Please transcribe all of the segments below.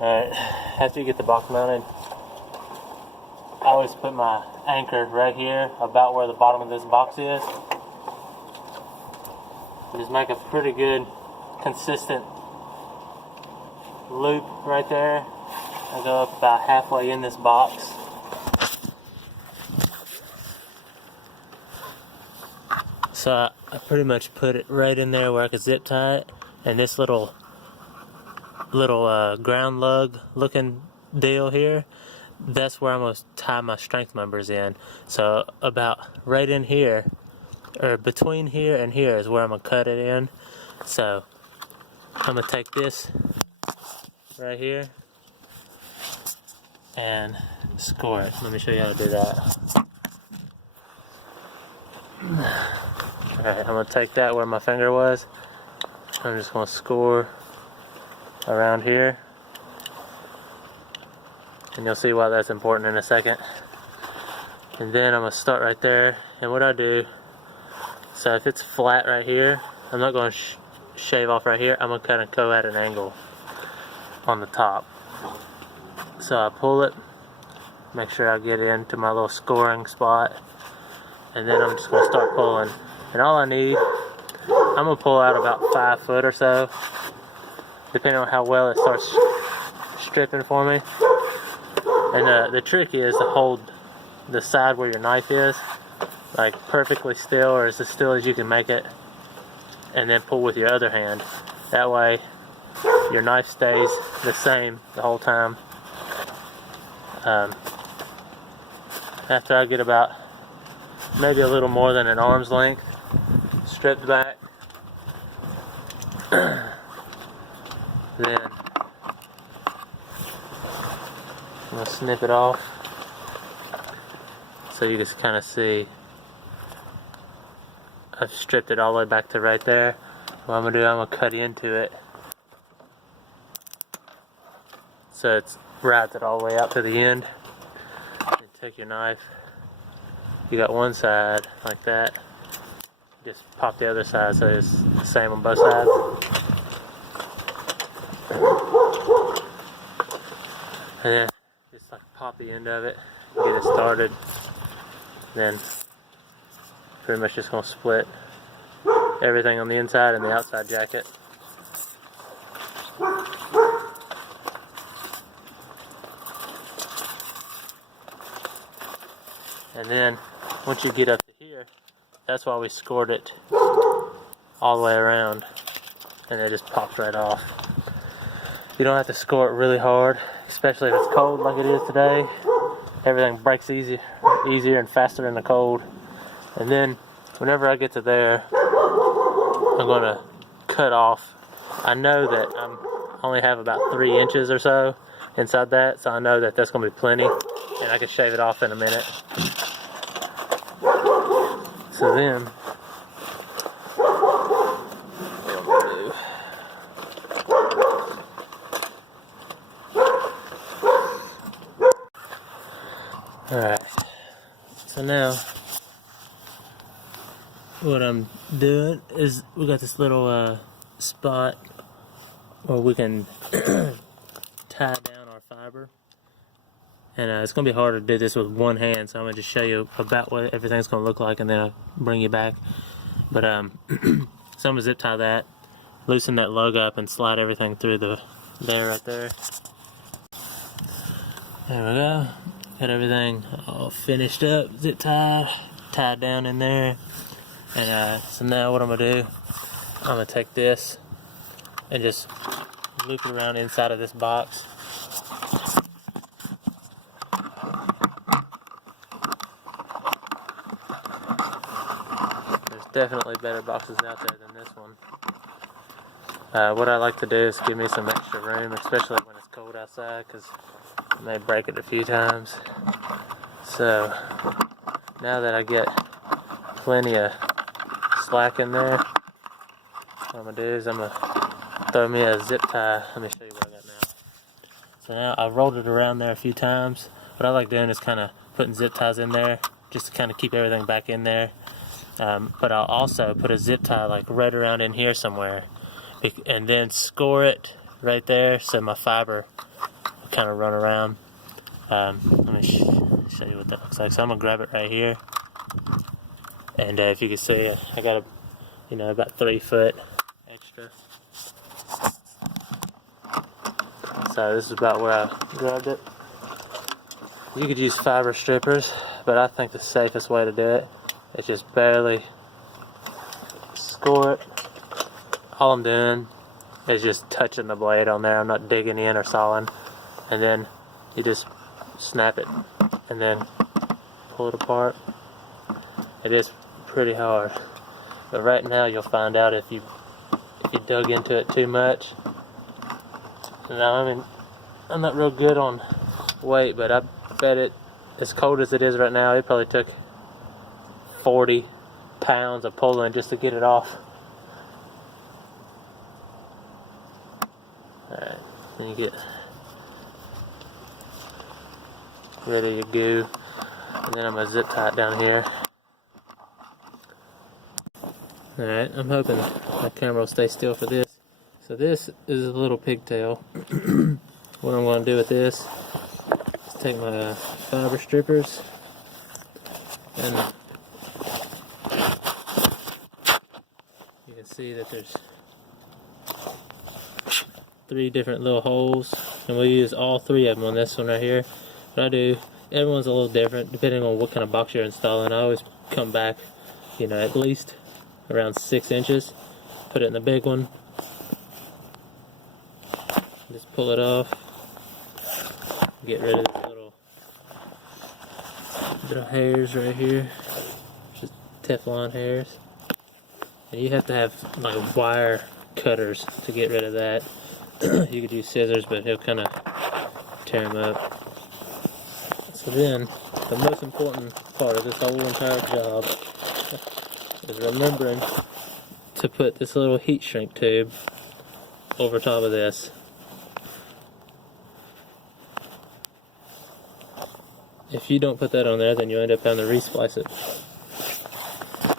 Alright, after you get the box mounted, I always put my anchor right here, about where the bottom of this box is. Just make a pretty good, consistent loop right there. I go up about halfway in this box. So I pretty much put it right in there where I could zip tie it, and this little ground lug looking deal here, that's where I'm going to tie my strength members in. So about right in here, or between here and here, is where I'm going to cut it in. So I'm going to take this right here and score it. Let me show you how to do that. Alright, I'm going to take that where my finger was. I'm just going to score around here. And you'll see why that's important in a second. And then I'm going to start right there. And what I do, so if it's flat right here, I'm not going to shave off right here. I'm going to kind of go at an angle on the top. So I pull it, make sure I get into my little scoring spot. And then I'm just going to start pulling. And all I need, I'm going to pull out about 5 foot or so, depending on how well it starts stripping for me. And the trick is to hold the side where your knife is, like perfectly still, or as still as you can make it, and then pull with your other hand. That way your knife stays the same the whole time. After I get about maybe a little more than an arm's length stripped back, then I'm going to snip it off so you just kind of see I've stripped it all the way back to right there. What I'm going to do, I'm going to cut into it so it's wrapped it all the way out to the end. And take your knife, you got one side like that, just pop the other side so it's the same on both sides. And then just like pop the end of it, get it started, then pretty much just going to split everything on the inside and the outside jacket. And then once you get up to here, that's why we scored it all the way around, and it just pops right off. You don't have to score it really hard, especially if it's cold like it is today. Everything breaks easier and faster in the cold. And then whenever I get to there, I'm going to cut off. I know that I only have about 3 inches or so inside that, so I know that that's going to be plenty, and I can shave it off in a minute. So then alright, so now what I'm doing is we got this little spot where we can tie down our fiber, and it's going to be hard to do this with one hand, so I'm going to just show you about what everything's going to look like and then I'll bring you back. But so I'm going to zip tie that, loosen that lug up and slide everything through right there. There we go. Got everything all finished up, zip tied down in there. And so now what I'm going to do, I'm going to take this and just loop it around inside of this box. There's definitely better boxes out there than this one. What I like to do is give me some extra room, especially when it's cold outside, because I may break it a few times. So now that I get plenty of slack in there, what I'm going to do is I'm going to throw me a zip tie. Let me show you what I got now. So now I've rolled it around there a few times. What I like doing is kind of putting zip ties in there just to kind of keep everything back in there. But I'll also put a zip tie like right around in here somewhere, and then score it right there, so my fiber will kind of run around. Let me show you what that looks like. So I'm gonna grab it right here, and if you can see, I got about 3 foot extra. So this is about where I grabbed it. You could use fiber strippers, but I think the safest way to do it is just barely score it. All I'm doing is just touching the blade on there. I'm not digging in or sawing. And then you just snap it and then pull it apart. It is pretty hard, but right now you'll find out if you dug into it too much. Now, I mean, I'm not real good on weight, but I bet it, as cold as it is right now, it probably took 40 pounds of pulling just to get it off. Alright, then you get rid of your goo, and then I'm going to zip tie it down here. Alright, I'm hoping my camera will stay still for this. So this is a little pigtail. What I'm going to do with this is take my fiber strippers and you can see that there's 3 different little holes, and we'll use all 3 of them on this one right here. What I do, everyone's a little different depending on what kind of box you're installing. I always come back, at least around 6 inches, put it in the big one, just pull it off, get rid of the little hairs right here, just Teflon hairs. And you have to have like wire cutters to get rid of that. You could use scissors, but he'll kind of tear them up. So then, the most important part of this whole entire job is remembering to put this little heat shrink tube over top of this. If you don't put that on there, then you end up having to resplice it,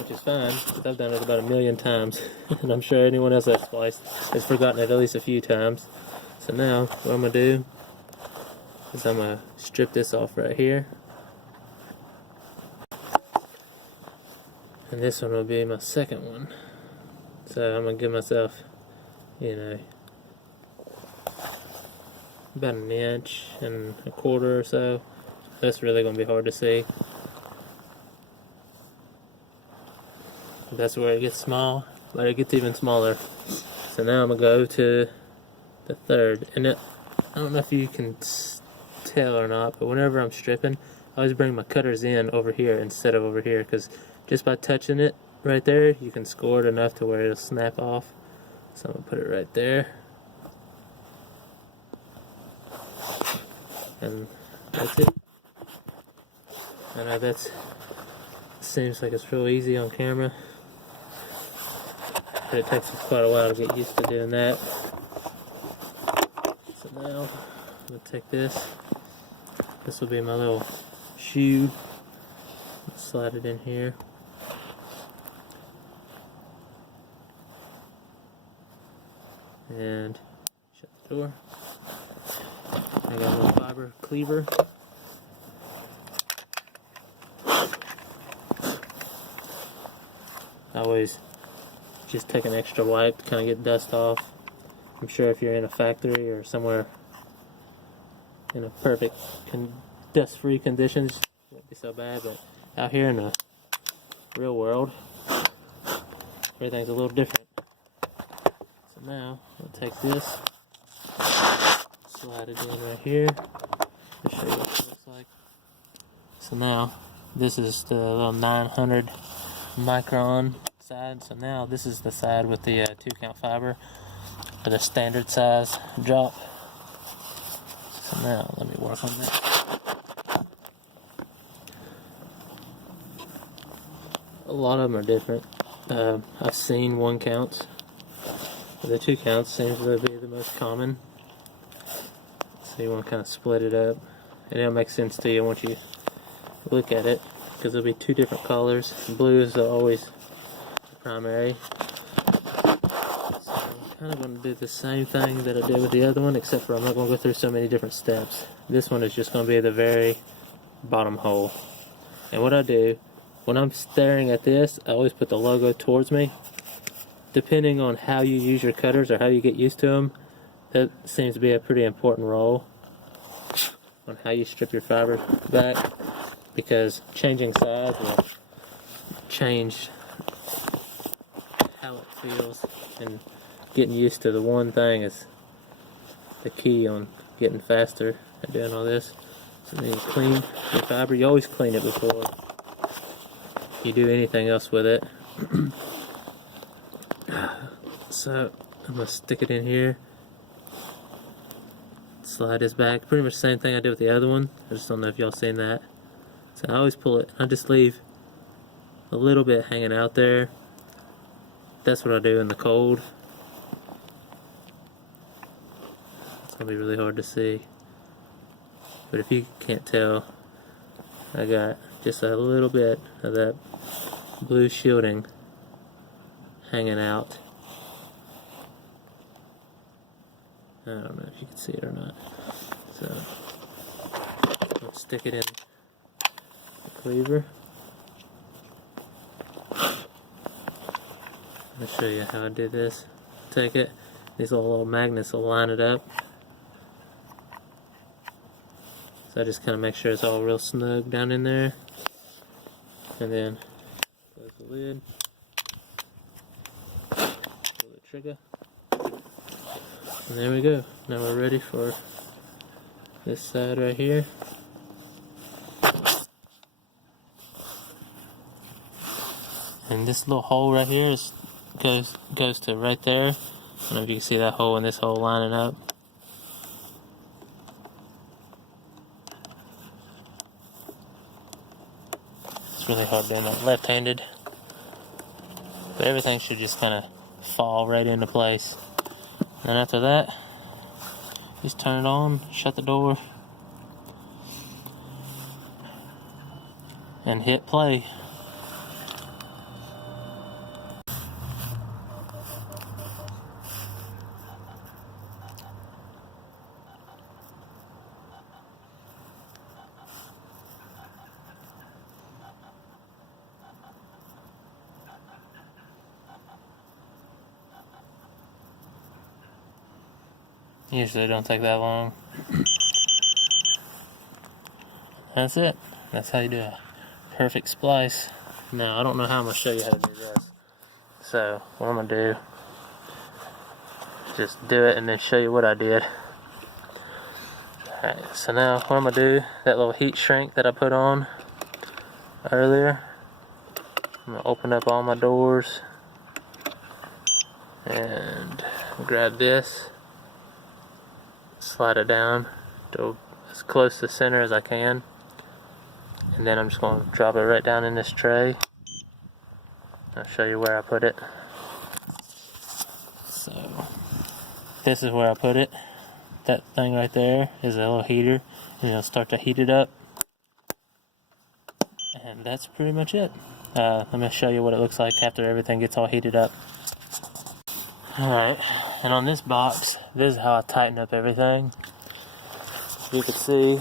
which is fine, because I've done it about 1,000,000 times, and I'm sure anyone else that's spliced has forgotten it at least a few times. So now, what I'm going to do is I'm going to strip this off right here. And this one will be my second one. So I'm going to give myself, about 1 inch and a quarter or so. That's really going to be hard to see. That's where it gets small, but it gets even smaller. So now I'm going to go to the third. And I don't know if you can tell or not, but whenever I'm stripping, I always bring my cutters in over here instead of over here, because just by touching it right there, you can score it enough to where it'll snap off. So I'm going to put it right there. And that's it. I know that seems like it's real easy on camera, but it takes quite a while to get used to doing that. So now I'm going to take this. This will be my little shoe. Slide it in here. And shut the door. I got a little fiber cleaver. I always just take an extra wipe to kind of get dust off. I'm sure if you're in a factory or somewhere in a perfect dust-free conditions, it won't be so bad, but out here in the real world, everything's a little different. So now, I'll take this, slide it in right here, to show you what it looks like. So now, this is the little 900 micron side. So now this is the side with the 2-count fiber for the standard size drop. So now let me work on that. A lot of them are different. I've seen 1 counts, but the 2 counts seems to be the most common. So you want to kind of split it up, and it'll make sense to you once you look at it, because there'll be 2 different colors. Blue is always the primary. So kind of going to do the same thing that I did with the other one, except for I'm not going to go through so many different steps. This one is just going to be the very bottom hole. And what I do, when I'm staring at this, I always put the logo towards me. Depending on how you use your cutters or how you get used to them, that seems to be a pretty important role on how you strip your fibers back, because changing sides will change how it feels, and getting used to the one thing is the key on getting faster at doing all this. So then you clean your fiber. You always clean it before you do anything else with it. So I'm going to stick it in here, slide this back, pretty much the same thing I did with the other one. I just don't know if y'all seen that. So I always pull it, I just leave a little bit hanging out there. That's what I do in the cold. It's going to be really hard to see, but if you can't tell, I got just a little bit of that blue shielding hanging out. I don't know if you can see it or not. So let's stick it in the cleaver. I'll show you how I did this. Take it, these little magnets will line it up. So I just kind of make sure it's all real snug down in there. And then close the lid. Pull the trigger. And there we go. Now we're ready for this side right here. And this little hole right here goes to right there. I don't know if you can see that hole and this hole lining up. It's really hard doing that left-handed, but everything should just kind of fall right into place. And after that, just turn it on, shut the door, and hit play. Usually it don't take that long. That's it. That's how you do a perfect splice. Now, I don't know how I'm going to show you how to do this. So, what I'm going to do, just do it and then show you what I did. Alright, so now what I'm going to do, that little heat shrink that I put on earlier, I'm going to open up all my doors and grab this. Slide it down to as close to the center as I can, and then I'm just going to drop it right down in this tray. I'll show you where I put it. So this is where I put it. That thing right there is a little heater, and it'll start to heat it up, and that's pretty much it. Let me show you what it looks like after everything gets all heated up. Alright, and on this box, this is how I tighten up everything. You can see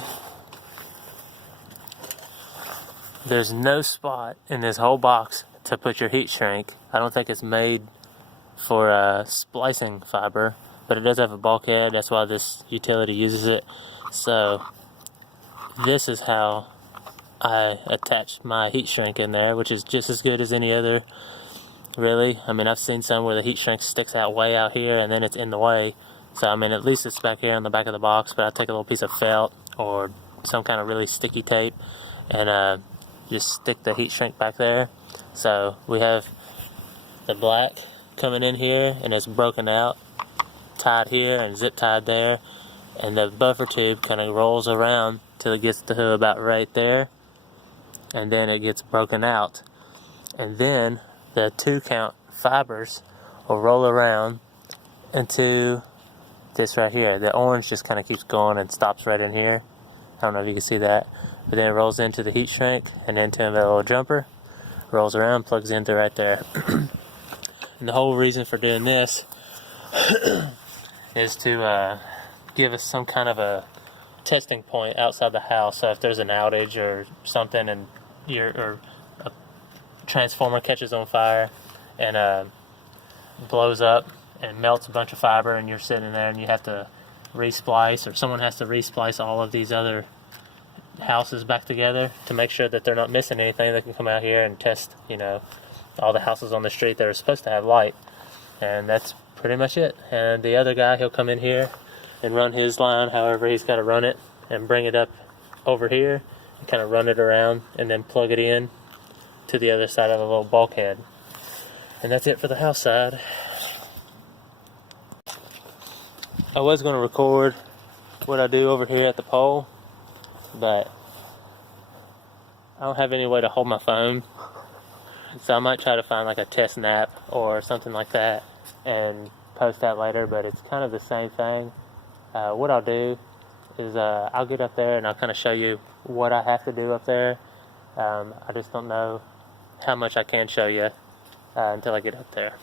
there's no spot in this whole box to put your heat shrink. I don't think it's made for splicing fiber, but it does have a bulkhead. That's why this utility uses it. So this is how I attached my heat shrink in there, which is just as good as any other. Really, I mean, I've seen some where the heat shrink sticks out way out here and then it's in the way. So, I mean, at least it's back here on the back of the box, but I take a little piece of felt or some kind of really sticky tape and just stick the heat shrink back there. So, we have the black coming in here and it's broken out, tied here and zip tied there. And the buffer tube kind of rolls around till it gets to about right there. And then it gets broken out. And then the 2-count fibers will roll around into this right here. The orange just kind of keeps going and stops right in here. I don't know if you can see that. But then it rolls into the heat shrink and into the little jumper. Rolls around, plugs in through right there. And the whole reason for doing this is to give us some kind of a testing point outside the house. So if there's an outage or something, and or a transformer catches on fire and blows up and melts a bunch of fiber, and you're sitting there and you have to resplice, or someone has to resplice all of these other houses back together to make sure that they're not missing anything, they can come out here and test, all the houses on the street that are supposed to have light. And that's pretty much it. And the other guy, he'll come in here and run his line however he's got to run it, and bring it up over here and kind of run it around, and then plug it in to the other side of the little bulkhead. And that's it for the house side. I was going to record what I do over here at the pole, but I don't have any way to hold my phone, so I might try to find like a test nap or something like that and post that later. But it's kind of the same thing. What I'll do is I'll get up there and I'll kind of show you what I have to do up there. I just don't know how much I can show you until I get up there.